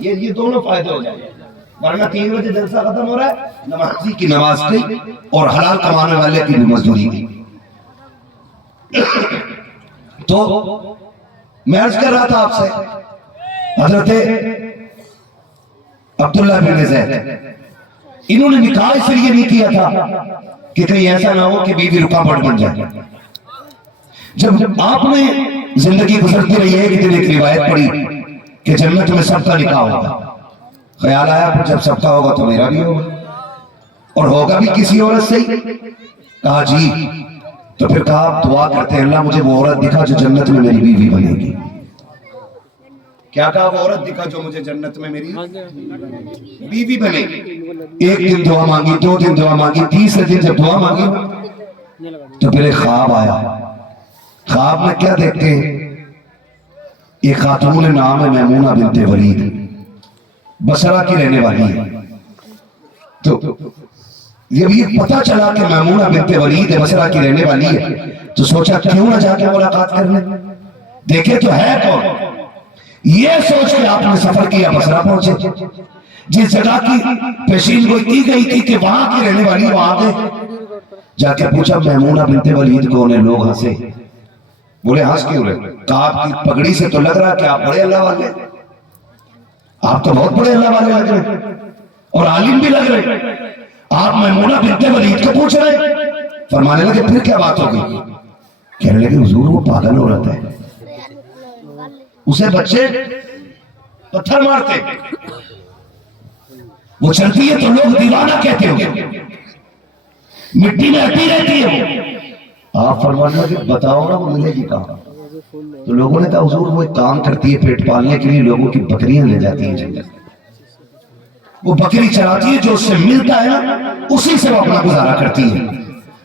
یہ دونوں فائدے ہو جائیں گے. ورنہ 3 بجے جلسہ ختم ہو رہا ہے, نمازی کی نماز کی اور حلال کمانے والے کی بھی مزدوری کی. تو میں عرض کر رہا تھا آپ سے, حضرت عبداللہ بن زید انہوں نے نکاح اس لیے نہیں کیا تھا کہ کہیں ایسا نہ ہو کہ بیوی رکاوٹ بن جائے. جب آپ نے زندگی گزرتی رہی ہے, ایک دن ایک روایت پڑھی کہ جنت میں سب کا نکاح ہوگا. خیال آیا کہ جب سب کا ہوگا تو میرا بھی ہوگا, اور ہوگا بھی کسی عورت سے ہی. کہا جی, تو پھر کہا آپ دعا کرتے ہیں اللہ مجھے وہ عورت دکھا جو جنت میں میری بیوی بنے گی. کیا کہا, وہ عورت دکھا جو مجھے جنت میں میری بیوی بنے گی. ایک دن دعا مانگی, 2 دن دعا مانگی, 30 دن جب دعا مانگی تو پھر ایک خواب آیا. خواب میں کیا دیکھتے ہیں, ایک خاتون نام ہے میمونہ بنت ولید, بصرہ کی رہنے والی ہے. تو جب یہ پتا چلا کہ میمونہ بنت ولید بصرہ کی رہنے والی ہے تو سوچا کیوں نہ جا کے ملاقات کرنے, دیکھے تو ہے کون. یہ سوچ کے آپ نے سفر کیا, بصرہ پہنچے. جس جگہ کی پیشین گوئی کی گئی تھی کہ وہاں کی رہنے والی, وہاں گئے. جا کے پوچھا میمونہ بنت ولید کون ہے. لوگ ہنسے, بولے ہنس کیوں رہے, کہا آپ کی پگڑی سے تو لگ رہا کہ آپ بڑے اللہ والے, آپ تو بہت بڑے اللہ والے لگ رہے اور عالم بھی لگ رہے. آپ میمونہ بنت ولید کو پوچھ رہے. فرمانے لگے پھر کیا بات ہو گئی. کہنے لگے حضور وہ پاگل ہو رہا ہے, اسے بچے پتھر مارتے, وہ چلتی ہے تو لوگ دیوانہ کہتے ہو, مٹی میں ہٹی رہتی ہے. آپ فرمانے لگے بتاؤ نا وہ ملے گی کہاں. تو لوگوں نے کہا حضور وہ ایک کام کرتی ہے, پیٹ پالنے کے لیے لوگوں کی بکریاں لے جاتی ہیں جنگل, وہ بکری چراتی ہے, جو اس سے ملتا ہے نا اسی سے وہ اپنا گزارا کرتی ہے.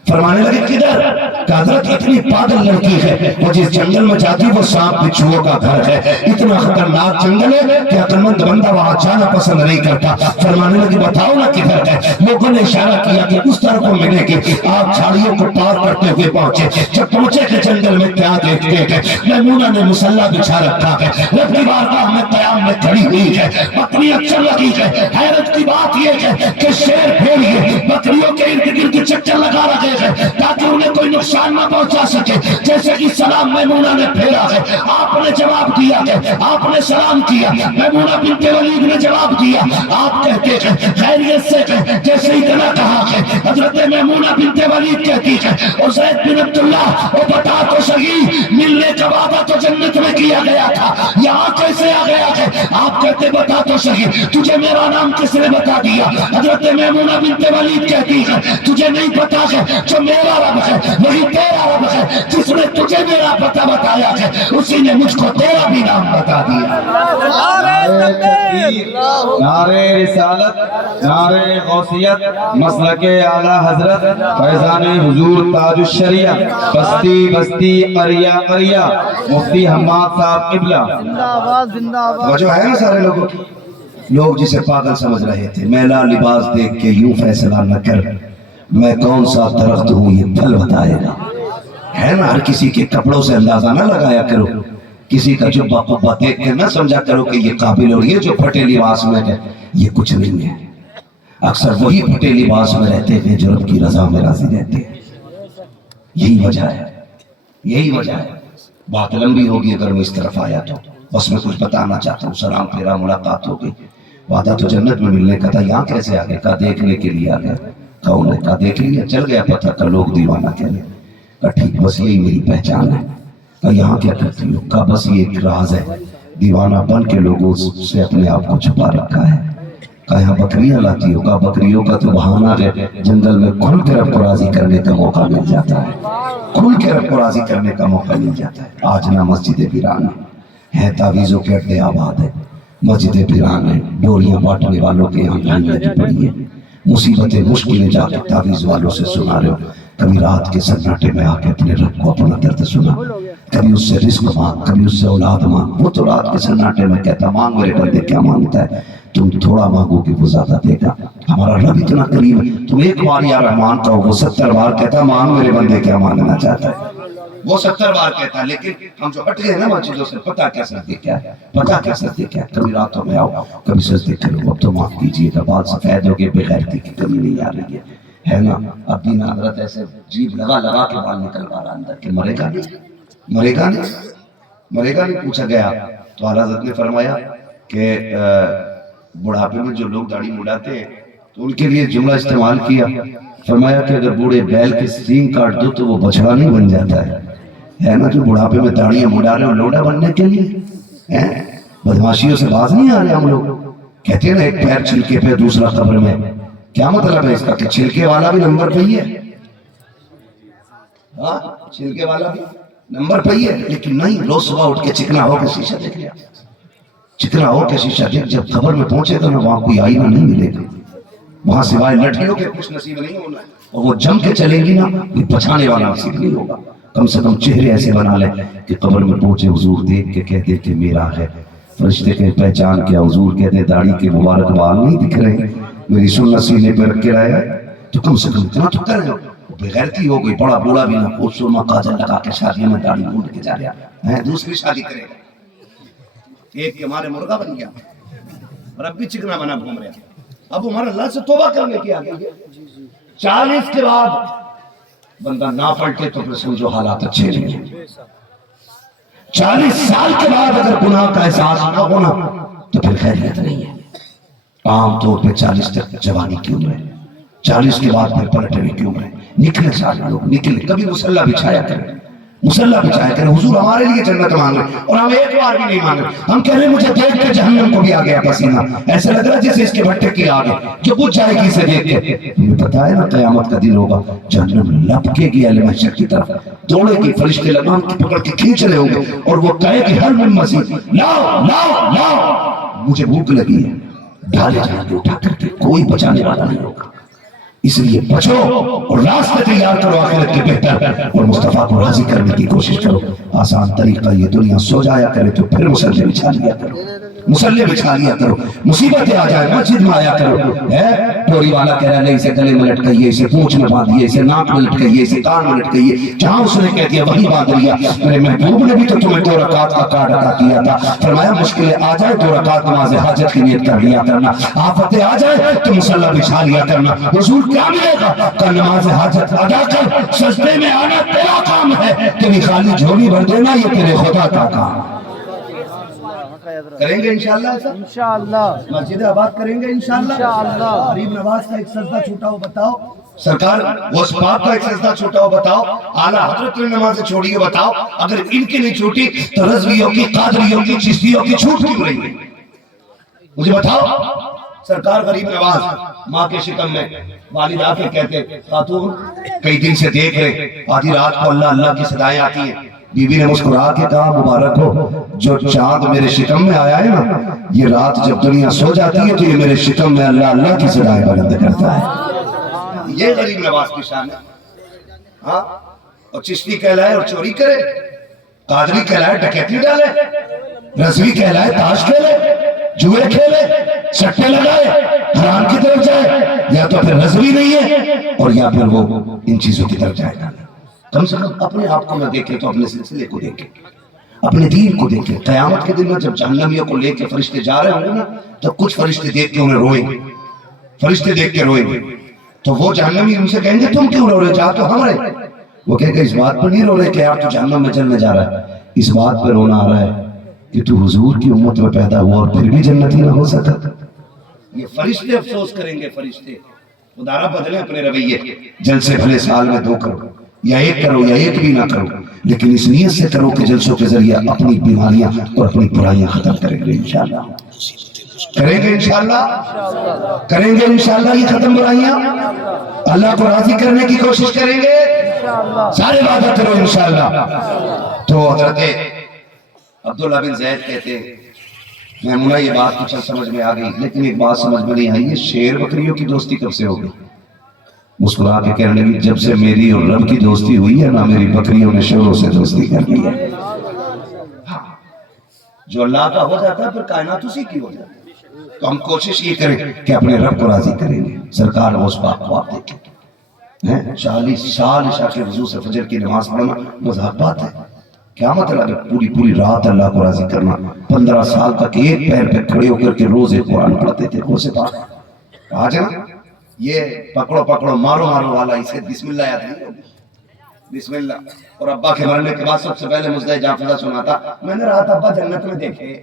فرمانے لگے کدھر, کہ حضرت اتنی پاگل لڑکی ہے, وہ جس جنگل میں جاتی وہ سانپ بچھوؤں کا گھر ہے, اتنا خطرناک جنگل ہے کہ عقلمند بندہ وہاں جانا پسند نہیں کرتا. فرمانے لگے بتاؤ نا کدھر ہے. لوگوں نے اشارہ کیا کہ اس طرف کو ملے گی. آپ جھاڑیوں کو پار کرتے ہوئے پہنچے. جب پہنچے کہ جنگل میں کیا دیکھتے ہیں, میمونہ نے مصلی بچھا رکھا ہے, رب کی بارگاہ میں قیام میں کھڑی ہوئی ہے, بکریاں چل رہی ہے. حیرت کی بات یہ ہے کہ شیر بھیڑیے بکریوں کے ارد گرد چکر لگا رہے تاکہ انہیں کوئی نقصان نہ پہنچا سکے. جیسے کہ سلام میمونہ نے پھیرا ہے, آپ نے جواب دیا ہے, آپ نے سلام کیا, میمونہ بنت ولید نے جواب دیا. آپ کہتے ہیں خیریت سے, جیسے اتنا کہا ہے حضرت میمونہ بنت ولید کہتی ہے اور زید بن عبداللہ وہ بتا تو صحیح, ملنے کا وعدہ تو جنت میں کیا گیا تھا, یہاں کیسے آ گیا ہے. آپ کہتے بتا تو صحیح, تجھے میرا نام کس نے بتا دیا. حضرت میمونہ بنت ولید کہتی ہے تجھے نہیں پتا ہے, جو میرا رب ہے وہی تیرا رب ہے. جس نے تجھے میرا پتہ بتایا ہے اسی نے مجھ کو تیرا بھی نام بتا دیا. نعرہ رسالت, نعرہ غوثیت, مسلک اعلیٰ حضرت فیضان حضور تاج الشریعہ, بستی بستی قریہ قریہ, مفتی حماد صاحب قبلہ. وجہ ہے نا سارے لوگوں کی. لوگ جسے پاگل سمجھ رہے تھے, میلا لباس دیکھ کے یوں فیصلہ نہ کر, میں کون سا درخت ہوں یہ پھل بتائے گا. ہے نا, ہر کسی کے کپڑوں سے اندازہ نہ لگایا کرو, کسی کا جبہ قبہ دیکھ کے نہ سمجھا کرو کہ یہ قابل, اور یہ جو پھٹے لباس میں ہے یہ کچھ نہیں ہے. اکثر وہی پھٹے لباس میں رہتے ہیں جو رب کی رضا میں راضی رہتے ہیں. یہی وجہ ہے, یہی وجہ ہے. بات لمبی ہوگی اگر میں اس طرف آیا تو, بس میں کچھ بتانا چاہتا ہوں. سلام پھیرا, ملاقات ہو گئی, وعدہ تو جنت میں ملنے کا تھا, یہاں کیسے آ گئے. کہا دیکھنے کے لیے آ گیا. کہوں نے کہا دیکھ لیا, چل گیا پتہ کا لوگ دیوانہ کہنے. کہا ٹھیک, بس یہی میری پہچان ہے. کہا یہاں کیا کرتی ہو. کہا بس یہ ایک راز ہے, دیوانہ بن کے لوگوں سے اپنے آپ کو چھپا رکھا ہے. کہا یہاں بکریاں لاتی ہو. کہا بکریوں کا تو بہانہ ہے, جنگل میں کھل کے رب کو راضی کرنے کا موقع مل جاتا ہے, کھل کے رب کو راضی کرنے کا موقع مل جاتا ہے. آج نہ مسجد پیران ہے, تعویذوں کے اڈے آباد ہے, مسجد پیران ہے, ڈوریاں بانٹنے والوں کے یہاں لائن لگی پڑی ہے. مصیبتیں مشکلیں جا کے تعویذ والوں سے سنا رہے ہو. کبھی رات کے سناٹے میں آ کے اپنے رب کو اپنا درد سنا, کبھی اس سے رزق مانگ, کبھی اس سے اولاد مانگ. وہ تو رات کے سناٹے میں کہتا مانگ میرے بندے, کیا مانگتا ہے, تم تھوڑا مانگو کہ وہ زیادہ دے گا. ہمارا رب اتنا قریب ہے, تم ایک بار یا رحمان کہو, وہ 70 بار کہتا مانگ میرے بندے, کیا مانگنا چاہتا ہے. وہ 70 بار کہتا ہے، لیکن ہم جو ہٹ گئے نا مسجدوں سے، پتہ کیا سجدے کیا ہے، پتہ کیا سجدے کیا ہے، کبھی راتوں میں آؤ کبھی سجدے کرو، اب تو معاف کیجیے گا، بات سفید ہو گئے، بے غیرتی کی کمی نہیں آ رہی ہے نا؟ اب دین حضرت ایسے جیب لگا لگا کے بال نکلوا رہا اندر کہ مرے گا نہیں، مرے گا نہیں، مرے گا نہیں۔ پوچھا گیا تو اعلیٰ حضرت نے فرمایا کہ بڑھاپے میں جو لوگ داڑھی مڑاتے ہیں تو ان کے لیے جملہ استعمال کیا، فرمایا کہ اگر بوڑھے بیل کے سینگ کاٹ دو تو وہ بچڑا نہیں بن جاتا ہے نا؟ جو بڑھاپے میں داڑیاں مڑا رہے ہو لوڈا بننے کے لیے، بدماشیوں سے باز نہیں آ رہے ہم لوگ۔ کہتے ہیں نا ایک پیر چھلکے پہ دوسرا قبر میں، کیا مطلب ہے اس کا کہ چھلکے والا بھی نمبر پہ ہی ہے؟ ہاں چھلکے والا بھی نمبر پہ ہی ہے، لیکن نہیں، روز صبح اٹھ کے چکنا ہو کے شیشہ دیکھ لیا، چکنا ہو کے شیشہ دیکھ، جب قبر میں پہنچے گا نا وہاں کوئی آئینہ نہیں ملے گا، وہاں سوائے لڑکیوں کے کچھ نصیب نہیں ہونا ہے، اور وہ جم کے چلیں گی نا کوئی بچانے والا نصیب نہیں ہوگا۔ کم سے کم چہرے ایسے بنا لے کہ قبر میں پہنچے حضور دیکھ کے کہہ دے کہ میرا ہے، فرشتے کے پہچان کیا، حضور کہتے داڑھی کے مبارک بال نہیں دکھ رہے، میری سنت سینے پہ رکھ کے رہا ہے، تو کم سے کم اتنا تو کریں۔ بغیرتی ہو گئی، بڑا بوڑھا بھی نہ پوچھ، سرما کاجل لگا کے شادیوں میں داڑھی مونڈ کے جا رہا ہے، دوسری شادی کرے گا، ایک کے مارے مرغا بن گیا اور اب بھی چکنا بنا گھوم رہا ہے۔ اب عمر اللہ سے توبہ کرنے کی آگئی ہے، 40 کے بعد بندہ نہ پلٹے تو پھر سمجھو حالات اچھے نہیں ہیں۔ 40 سال کے بعد اگر گناہ کا احساس نہ ہونا تو پھر خیریت نہیں ہے۔ عام طور پہ 40 تک جوانی کی عمر ہے، 40 کے بعد پھر پلٹنے کی عمر ہے۔ نکلے سارے لوگ نکلے، کبھی مصلح بچھایا کریں، مصلح بچھایا کریں، حضور ہمارے لیے جنت مانگ رہے، اور ہم ایک بار بھی نہیں مانگ رہے، ہم کہہ رہے ہیں مجھے دیکھ کے جہنم کو بھی آ گیا پسینہ، ایسا لگ رہا ہے جیسے اس کے بھٹے کی آگ ہے جو بجھ جائے گی اسے دیکھ کے۔ تمہیں پتا ہے نا قیامت کا دن ہوگا، جہنم لپکے گی اہل محشر کی طرف، دوڑے گی، فرشتے لگام کی پکڑ کے کھینچ رہے ہوں گے، اور وہ کہے کہ ہر من مسیح لاؤ لاؤ لاؤ، مجھے بھوک لگی ہے، ڈالے جائیں گے اٹھا کر کے، کوئی بچانے والا نہیں ہوگا۔ اس لیے بچو اور راستے تیار کرو آخرت کے بہتر، اور مصطفیٰ کو راضی کرنے کی کوشش کرو۔ آسان طریقہ یہ دنیا سو جایا کرے تو پھر مسلح بچھا لیا کرو، مسلح بچھا لیا کرو، مصیبتیں آ جائے مسجد میں آیا کرو۔ ٹوری والا کہہ رہا ہے اسے گلے میں لٹکائیے، اسے پونچھ میں باندھیے، اسے ناک میں لٹکائیے، اسے کان میں لٹکائیے، جہاں اس نے کہہ دیا وہی باندھ لیا۔ میرے محبوب نے بھی تو تمہیں 2 رکعت کا کارڈ عطا کیا تھا، فرمایا مشکلیں آ جائے 2 رکعت نماز حاجت کی نیت کر لیا کرنا، آفتیں آ جائے تو مصلح بچھا لیا کرنا۔ حضور کیا ملے گا کہ نماز حاجت ادا کر، سجدے میں آنا تیرا کام ہے، تیری خالی جھولی بھر دینا یہ تیرے خدا کا کام۔ کریں گے انشاءاللہ ایسا؟ انشاءاللہ مسجد آباد کریں گے انشاءاللہ۔ غریب نواز کا ایک سجدہ چھوٹا ہو بتاؤ، سرکار غوث پاک کا ایک سجدہ چھوٹا ہو بتاؤ، اعلیٰ حضرت نے نمازیں چھوڑی ہے بتاؤ، اگر ان کی نہیں چھوٹی تو رضویوں کی، قادریوں کی، چشتیوں کی چھوٹ کیوں رہی ہے؟ مجھے بتاؤ۔ سرکار غریب نواز ماں کے شکم میں، والد آ کے کہتے خاتون کئی دن سے دیکھ رہے، آدھی رات کو اللہ اللہ کی صدائیں آتی ہیں، بیوی نے مسکرا کے کہا مبارک ہو، جو چاند میرے شکم میں آیا ہے نا، یہ رات جب دنیا سو جاتی ہے تو یہ میرے شکم میں اللہ اللہ کی صدائیں بلند کرتا ہے۔ یہ غریب نواز کی شان ہے۔ ہاں، اور چشتی کہلائے اور چوری کرے، قادری کہلائے ڈکیتی ڈالے، رضوی کہلائے تاش کھیلے، جوئے کھیلے، سٹے لگائے، حرام کی طرف جائے، یا تو پھر رضوی نہیں ہے اور یا پھر وہ ان چیزوں کی طرف جائے گا۔ کم سے کم اپنے آپ کو نہ دیکھے تو اپنے سلسلے کو دیکھے، اپنے دین کو دیکھے۔ قیامت کے دن میں جب جہنمیوں کو لے کے فرشتے جا رہے ہوں گے نا تو کچھ فرشتے دیکھ کے انہیں روئیں گے، فرشتے دیکھ کے روئیں گے، تو وہ جہنمی ان سے کہیں گے تم کیوں رو رہے، جا تو ہم رہے۔ وہ کہے گا اس بات پر نہیں رو رہے کہ یار تو جہنم میں جلنے جا رہا ہے، اس بات پر رونا آ رہا ہے کہ تو حضور کی امت میں پیدا ہوا اور پھر بھی جنتی نہ ہو سکا۔ یہ فرشتے افسوس کریں گے، فرشتے خدا بدلے اپنے رویے، جلسے بھلے سال میں 2 کرو یا 1 کرو یا 1 بھی نہ کرو، لیکن اس نیت سے کرو کہ جلسوں کے ذریعے اپنی بیماریاں اور اپنی برائیاں ختم کریں گے انشاءاللہ، کریں گے انشاءاللہ، کریں گے انشاءاللہ یہ ختم برائیاں، اللہ کو راضی کرنے کی کوشش کریں گے، سارے وعدہ کرو انشاءاللہ۔ تو حضرت عبداللہ بن زید کہتے ہیں میمونہ یہ بات کچھ سمجھ میں آ گئی، لیکن ایک بات سمجھ میں نہیں آئی، یہ شیر بکریوں کی دوستی کب سے ہو گئی؟ مسکرا کے کہنے لگی جب سے میری اور رب کی دوستی ہوئی ہے نا، میری بکریوں نے شوروں سے دوستی کر لی ہے۔ جو اللہ کا ہو جاتا ہے پھر کائنات اسی کی ہو جاتی ہے، تو ہم کوشش یہ کریں کہ اپنے رب کو راضی کریں گے۔ سرکار غوث پاک کو آپ دیکھیں، 40 سال عشاء کے وضو سے فجر کی نماز پڑھنا مذاق بات ہے؟ کیا مطلب ہے پوری پوری رات اللہ کو راضی کرنا؟ 15 سال تک ایک پیر پہ کھڑے ہو کر کے روزے قرآن پڑھتے تھے. روزے پاک کہا جانا یہ پکڑو پکڑو مارو مارو والا اسے بسم اللہ یاد نہیں ہوگی. بسم اللہ. اور ابا کے مرنے کے بعد سب سے پہلے مزدہ جعفر سنا تھا میں نے رات ابا جنت میں دیکھے.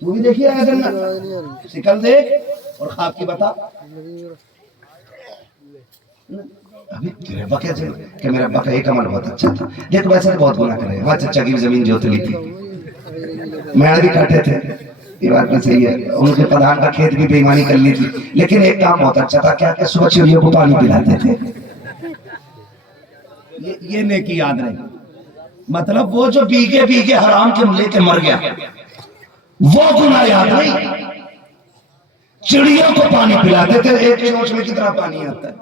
تو بھی دیکھی ہے جنت؟ شکل دیکھ اور خواب کی بتا. ابھی تیرے ابا کیا چاہیے کہ میرے ابا کا ایک عمل بہت اچھا تھا. دیکھ ویسے بہت گناہ کر رہے ہیں. ہمارے چچا کی بھی زمین جوت لی تھی, میڑ بھی کاٹے تھے, یہ بات بھی صحیح ہے. ان کے پردھان کا کھیت بھی بے ایمانی کر لی تھی, لیکن ایک کام بہت اچھا تھا. کیا کہ صبح چڑیوں کو پانی پلاتے تھے. یہ نیکی یاد رہے. مطلب وہ جو بیگے بیگے حرام کے لے کے مر گیا وہ گناہ یاد نہیں. چڑیوں کو پانی پلاتے تھے. ایک چونچ میں کتنا پانی آتا ہے.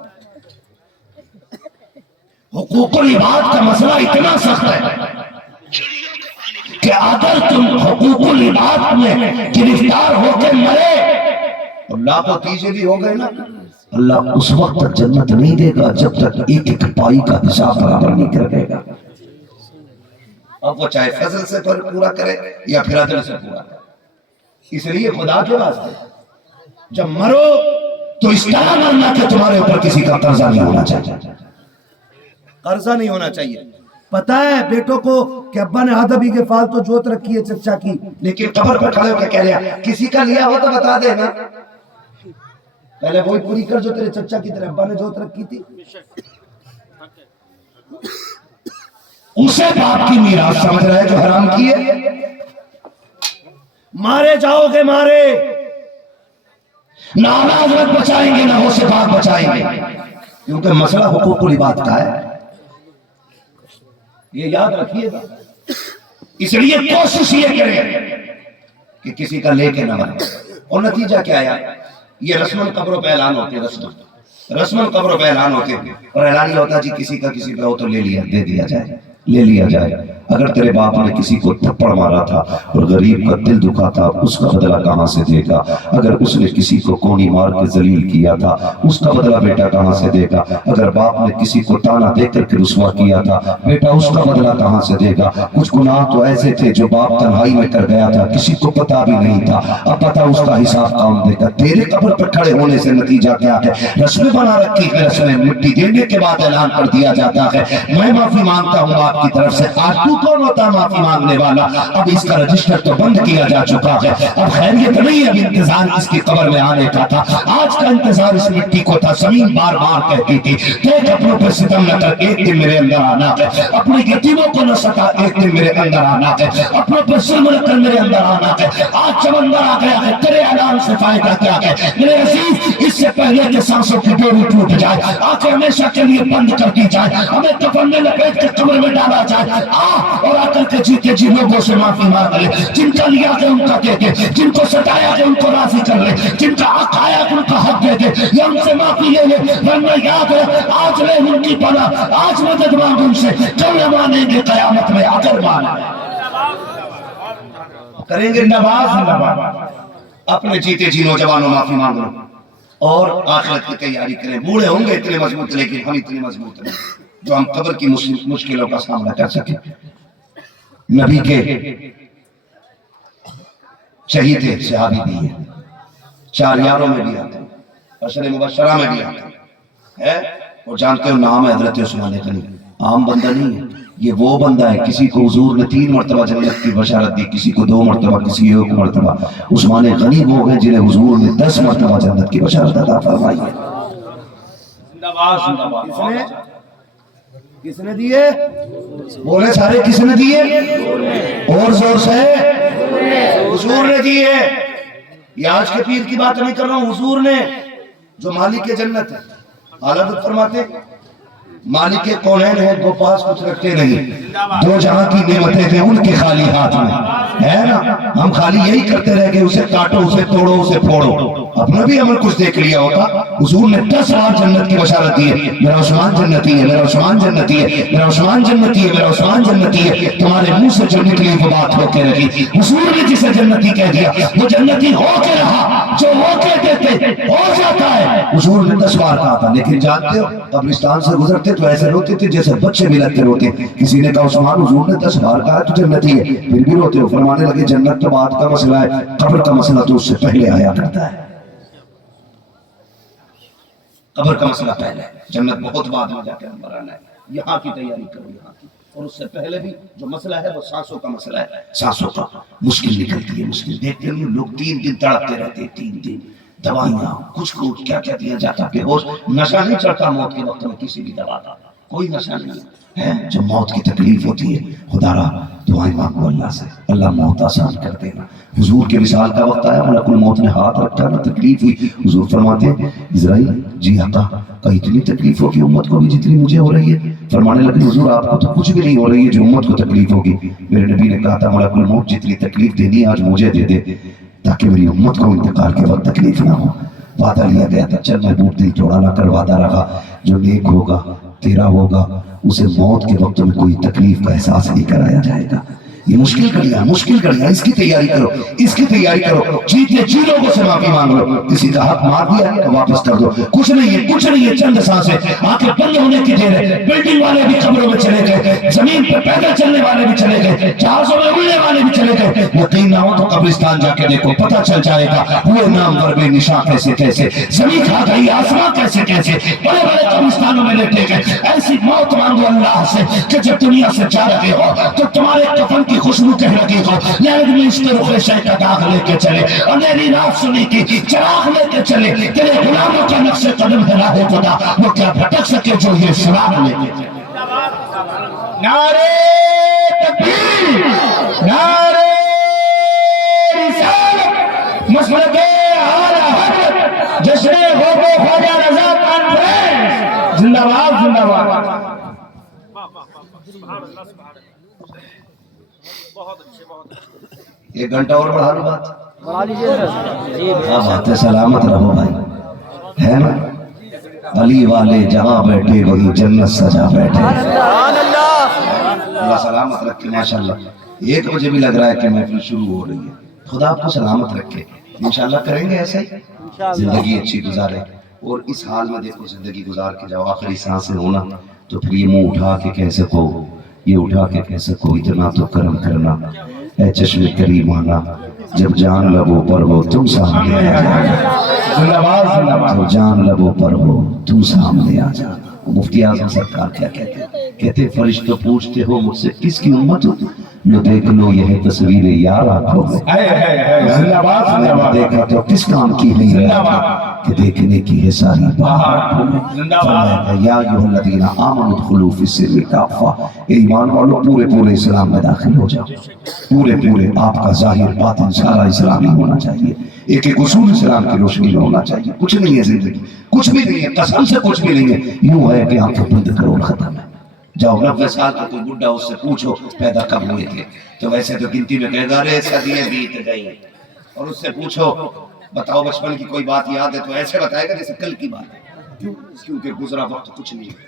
حقوق العباد کا مسئلہ اتنا سخت ہے کہ اگر تم حقوق العباد میں گرفتار ہو کے مرے اللہ کو تیزے بھی ہو گئے نا, اللہ اس وقت تک جنت نہیں دے گا جب تک ایک ایک پائی کا حساب برابر نہیں کر دے گا. اب وہ چاہے فضل سے پورا کرے یا پھر عدل سے پورا کرے. اس لیے خدا کے واسطے جب مرو تو اس طرح مرنا کہ تمہارے اوپر کسی کا قرضہ نہیں ہونا چاہیے. قرضہ نہیں ہونا چاہیے. پتا ہے بیٹوں کو کہ ابا نے آدھا بیگھے فالتو جوت رکھی ہے چچا کی, لیکن قبر پر کھڑے ہو کے کہہ لیا کسی کا لیا ہو تو بتا دے نا. پہلے وہی پوری کر جو تیرے چچا کی تیرے ابا نے جوت رکھی تھی. اسے باپ کی میراث سمجھ رہے جو حرام کی ہے. مارے جاؤ گے مارے, نہ حضرت بچائیں گے نہ اسے باپ بچائیں گے, کیونکہ مسئلہ حقوق العباد کا ہے. یہ یاد رکھیے گا. اس لیے کوشش یہ کریں کہ کسی کا لے کے نہ مرے. اور نتیجہ کیا ہے؟ یہ رسماً قبروں پہ اعلان ہوتے, رسماً قبروں پہ اعلان ہوتے, اور اعلان یہ ہوتا جی کسی کا کسی پہ ہو تو لے لیا دے دیا جائے, لے لیا جائے. اگر تیرے باپ نے کسی کو تھپڑ مارا تھا اور غریب کا دل دکھا تھا اس کا بدلہ کہاں سے دے گا؟ اگر اس نے کسی کو کونی مار کے ذلیل کیا تھا اس کا بدلہ بیٹا کہاں سے دے گا؟ اگر باپ نے کسی کو تانا دے کر کے رسوا کیا تھا بیٹا اس کا بدلہ کہاں سے دے گا؟ کچھ گناہ تو ایسے تھے جو باپ تنہائی میں کر گیا تھا, کسی کو پتا بھی نہیں تھا, اب پتا اس کا حساب کون دے گا؟ تیرے قبر پر کھڑے ہونے سے نتیجہ کیا ہے؟ رسمیں بنا رکھی ہے, رسمیں مٹی دینے کے بعد اعلان کر دیا جاتا ہے میں معافی مانگتا ہوں آپ کی طرف سے. آج تو کون ہوتا ہے معافی مانگنے والا؟ اب اس کا رجسٹر تو بند کیا جا چکا ہے. اب خیریت نہیں, اب انتظار اس کی قبر میں آنے کا تھا. آج کا انتظار اس مٹی کو تھا. زمین بار بار کہتی تھی دیکھ اپنوں پر ستم نہ کر, ایک دن میرے اندر آنا ہے. اپنے یتیموں کو نہ ستا, ایک دن میرے اندر آنا ہے. اپنوں پر ظلم نہ کر, میرے اندر آنا ہے. آج جب اندر آ گیا ہے تیرے اعلان سے فائدہ کیا ہے میرے عزیز؟ اس سے پہلے کہ سانسوں کی ڈوری ٹوٹ جائے, آنکھیں ہمیشہ کے لیے بند کر دی جائے, ہمیں کفن میں لپیٹ کے قبر میں ڈالا جائے, اور آ کر کے جیتے جی لوگوں سے معافی مانگ لے. جن کا لیا کہ ان کا دے دے, جن کو ستایا کہ ان کو راضی کر لے, جن کا حق آیا کہ ان کا حق دے دے, یا ان سے معافی لے لے. ورنہ یاد ہے آج لے ان کی پناہ, آج مدد مانگ ان سے, کل نہ مانیں گے قیامت میں اگر مانا کریں گے. نواز اپنے جیتے جی نوجوانوں معافی مانگ لو اور آخرت کی تیاری کریں. بوڑھے ہوں گے اتنے مضبوط, لیکن ہم اتنے مضبوط نہیں جو ہم قبر کی مشکلوں کا سامنا کر سکیں. نبی کے شہید تھے, صحابی بھی ہیں, 4 یاروں میں بھی آتے ہیں, عشر مبشرہ میں بھی آتے ہیں. اور جانتے ہو نام ہے حضرت عثمان غنی. عام بندہ نہیں ہے یہ, وہ بندہ ہے کسی کو حضور نے 3 مرتبہ جنت کی بشارت دی, کسی کو 2 مرتبہ, کسی کو 1 مرتبہ. عثمان غنی وہ ہیں جنہیں حضور نے 10 مرتبہ جنت کی بشارت عطا فرمائی ہے. کس نے دیے؟ بولے سارے کس نے دیے؟ اور زور سے حضور نے دیے. یہ آج کے پیر کی بات نہیں کر رہا ہوں, حضور نے جو مالک جنت ہے. حالت فرماتے مالک کونین ہے, وہ پاس کچھ رکھتے نہیں, 2 جہاں کی نعمتیں تھے ان کے خالی ہاتھ میں ہے نا. ہم خالی یہی کرتے رہ گئے, اسے کاٹو, اسے توڑو, اسے پھوڑو. اپنا بھی عمل کچھ دیکھ لیا ہوتا. حضور نے 10 بار جنت کی بشارت دی ہے, میرا عثمان جنتی ہے, میرا عثمان جنتی ہے, میرا عثمان جنتی ہے, میرا عثمان جنتی ہے. تمہارے منہ سے جو نکلی وہ بات ہو کے رہی. حضور نے جسے جنتی کہہ دیا وہ جنتی ہو کے رہا. جو وہ کہتے تھے ہو جاتا ہے، حضور نے 10 بار کہا تھا. لیکن جانتے ہو قبرستان سے گزرتے تو ایسے روتے تھے جیسے بچے ملتے روتے. کسی نے کہا عثمان حضور نے 10 بار کہا تو جنتی ہے پھر بھی روتے ہو. فرمانے لگے جنت تو بعد کا مسئلہ ہے، قبر کا مسئلہ تو اس سے پہلے آیا کرتا ہے. قبر کا مسئلہ پہلے ہے، جنت بہت بعد میں جا کے نمبر آنا ہے. یہاں کی تیاری کرو یہاں کی، اور اس سے پہلے بھی جو مسئلہ ہے وہ سانسوں کا مسئلہ ہے. سانسوں کا مشکل نکلتی ہے، مشکل. دیکھتے ہیں لوگ 3 دن تڑپتے رہتے، 3 دن دوائیاں کچھ کیا کیا دیا جاتا. بے ہوش نشہ نہیں چڑھتا موت کے وقت میں کسی بھی دوا کا، کوئی نشہ نہیں ہے. جب موت کی تکلیف ہوتی ہے خدا را دعائیں مانگو اللہ سے، اللہ موت آسان کر دینا. حضور کے وصال کا وقت آیا، ملک الموت نے ہاتھ رکھا نا تکلیف ہوئی. حضور فرماتے ہیں اسرائیل جی آقا کہ اتنی تکلیف ہوگی امت کو بھی جتنی مجھے ہو رہی ہے. فرمانے لگے حضور آپ کو تو کچھ بھی نہیں ہو رہی ہے جو امت کو تکلیف ہوگی. میرے نبی نے کہا تھا ملک الموت جتنی تکلیف دینی آج مجھے دے دے تاکہ میری امت کو انتقال کے وقت تکلیف نہ ہو. وعدہ لیا گیا تھا، چل محبوب دل توڑا لا کر وعدہ رکھا جو نیک ہوگا تیرا ہوگا اسے موت کے وقت میں کوئی تکلیف کا احساس نہیں کرایا جائے گا. یہ مشکل کڑیاں اس کی تیاری کرو، اس کی تیاری کرو. جیتے جی لوگوں سے معافی مانگ لو، کسی کا حق مار دیا تو واپس کر دو. کچھ نہیں ہے چند سانسیں. آنکھیں بند ہونے کی دیر ہے. بلڈنگ والے بھی قبروں میں چلے گئے، زمین پہ پیدل چلنے والے بھی چلے گئے، جہازوں میں اڑنے والے بھی چلے گئے. یقین نہ ہو تو قبرستان جا کے دیکھو، پتہ چل جائے گا وہ نامور بے نشاں کیسے زمین کھا گئی، آسمان کیسے بڑے بڑے قبرستانوں میں لیٹے گئے. ایسی موت مانگو اللہ سے کہ جب دنیا سے جا رہے ہو تو تمہارے کفن کی خوشبو کہہ لگی ہو لیکن میں اس کے رخ شے کا داغ لے کے چلے، اندھیری رات سنی کی چراغ لے کے چلے. تیرے غلاموں کا نقش قدم ہے راہ خدا، وہ کیا بھٹک سکے جو یہ سراغ لے کے چلے. نعرے تکبیر، نعرے رسالت، مسلک اعلیٰ حضرت جشن غوث خواجہ رضا کانفرنس زندہ باد زندہ باد. ایک گھنٹہ اور بڑھا لو بات. کیا بات ہے، سلامت رہو بھائی، ہے نا. علی والے جہاں بیٹھے وہی جنت سجا بیٹھے. اللہ سلامت رکھے. ماشاءاللہ 1 بجے بھی لگ رہا ہے کہ محفل شروع ہو رہی ہے. خدا آپ کو سلامت رکھے. انشاءاللہ کریں گے ایسے ہی، زندگی اچھی گزارے. اور اس حال میں دیکھو زندگی گزار کے جاؤ، آخری سانسیں ہونا تو پھر یہ منہ اٹھا کے کہہ سکو، یہ اٹھا کے کہہ سکو اتنا تو کرم کرنا اے چشم کریم آنا، جب جان لبوں پر ہو تم سامنے آ جانا. زندہ باد زندہ باد. جب جان لبوں پر ہو تم سامنے آ جانا. مفتی اعظم سرکار کیا کہتے ہیں؟ کہتے فرشتوں پوچھتے ہو مجھ سے کس کی امت ہو؟ لو دیکھ لو یہ تصویر یار آنکھوں میں. زندہ باد زندہ باد. دیکھا تو کس کام کی نہیں رہا کہ دیکھنے کی ہے ساری بات. یا ایھا الذین آمنوا ادخلوا فی السلم کافہ، اے ایمان والو پورے اسلام میں داخل ہو جاؤ. پورے آپ کا ظاہر باطن سارا اسلامی ہونا چاہیے. ایک اصول اسلام کی روشنی میں ہونا چاہیے. کچھ نہیں ہے زندگی، کچھ بھی نہیں ہے، قسم سے کچھ بھی نہیں ہے. یوں ہے کہ آنکھیں بند کرو اور ختم ہے. جاؤ 90 سال کا کوئی بڈھا اس سے پوچھو پیدا کب ہوئے تھے تو ویسے تو گنتی میں کہے گا رے صدیاں بیت گئی. اور اس سے پوچھو بتاؤ بچپن کی کوئی بات یاد ہے تو ایسے بتائے گا جیسے کل کی بات ہے. کیوں؟ کیونکہ گزرا وقت کچھ نہیں ہے.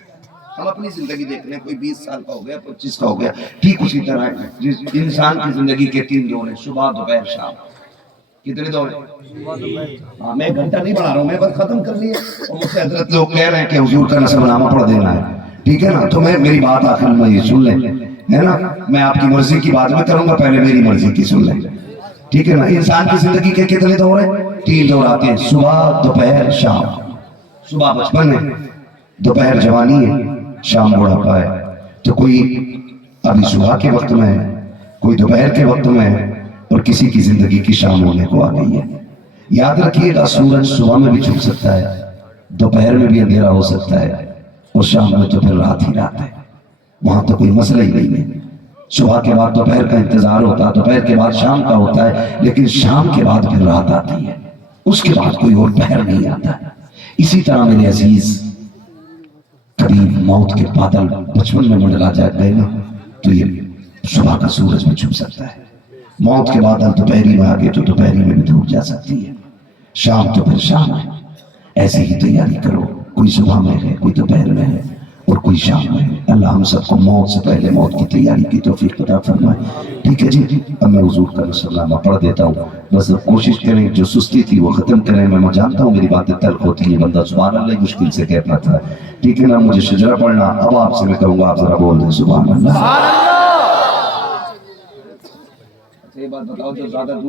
ہم اپنی زندگی دیکھ لیں، کوئی 20 سال کا ہو گیا، 25 کا ہو گیا، ٹھیک اسی طرح ہے. جس انسان کی زندگی کے 3 دور ہیں، صبح دوپہر شام. کتنے دور ہیں؟ ہاں میں 1 گھنٹہ نہیں بڑھا رہا ہوں، میں بس ختم کر لیے. اور مجھ سے حضرت لوگ کہہ رہے ہیں کہ حضور کا نسب نامہ پڑھ دینا ہے، ٹھیک ہے نا. تو میں میری بات آخر میں یہ سن لیں، ہے نا. میں آپ کی مرضی کی بات میں کروں گا، پہلے میری مرضی کی سن لیں، ٹھیک ہے نا. انسان کی زندگی کے کتنے دور ہیں؟ 3 دور آتے ہیں، صبح دوپہر شام. صبح بچپن ہے، دوپہر جوانی ہے، شام بڑھاپا ہے. تو کوئی ابھی صبح کے وقت میں ہے، کوئی دوپہر کے وقت میں ہے، اور کسی کی زندگی کی شام ہونے کو آ گئی ہے. یاد رکھیے گا سورج صبح میں بھی چھپ سکتا ہے، دوپہر میں بھی اندھیرا ہو سکتا ہے، اور شام میں تو پھر رات ہی رات ہے. وہاں تو کوئی مسئلہ ہی نہیں ہے. صبح کے بعد دوپہر کا انتظار ہوتا ہے، دوپہر کے بعد شام کا ہوتا ہے، لیکن شام کے بعد پھر رات آتی ہے، اس کے بعد کوئی اور پہر نہیں آتا ہے. اسی طرح میرے عزیز کبھی موت کے بادل بچپن میں منڈلا جائے گئے نا تو یہ صبح کا سورج بھی چھپ سکتا ہے. موت کے بادل دوپہری میں آگے تو دوپہری میں بھی دھوپ جا سکتی ہے، شام تو پھر شام ہے. ایسے ہی تیاری کرو، کوئی صبح میں ہے کوئی دوپہر میں ہے، اور کوئی شام ہے. اللہ ہم سب کو موت سے پہلے موت کی تیاری کی توفیق عطا فرمائے. ٹھیک ہے جی, اب میں حضور کا سلامہ پڑھ دیتا ہوں. بس کوشش کریں جو سستی تھی وہ ختم کریں. میں جانتا ہوں میری باتیں تلخ ہوتی ہیں, بندہ سبحان اللہ مشکل سے کہہ پاتا ہے. ٹھیک ہے نا, مجھے شجرہ پڑھنا. اب آپ سے میں کہوں گا آپ ذرا بول دیں سبحان اللہ. یہ بات بتاؤ جو زیادہ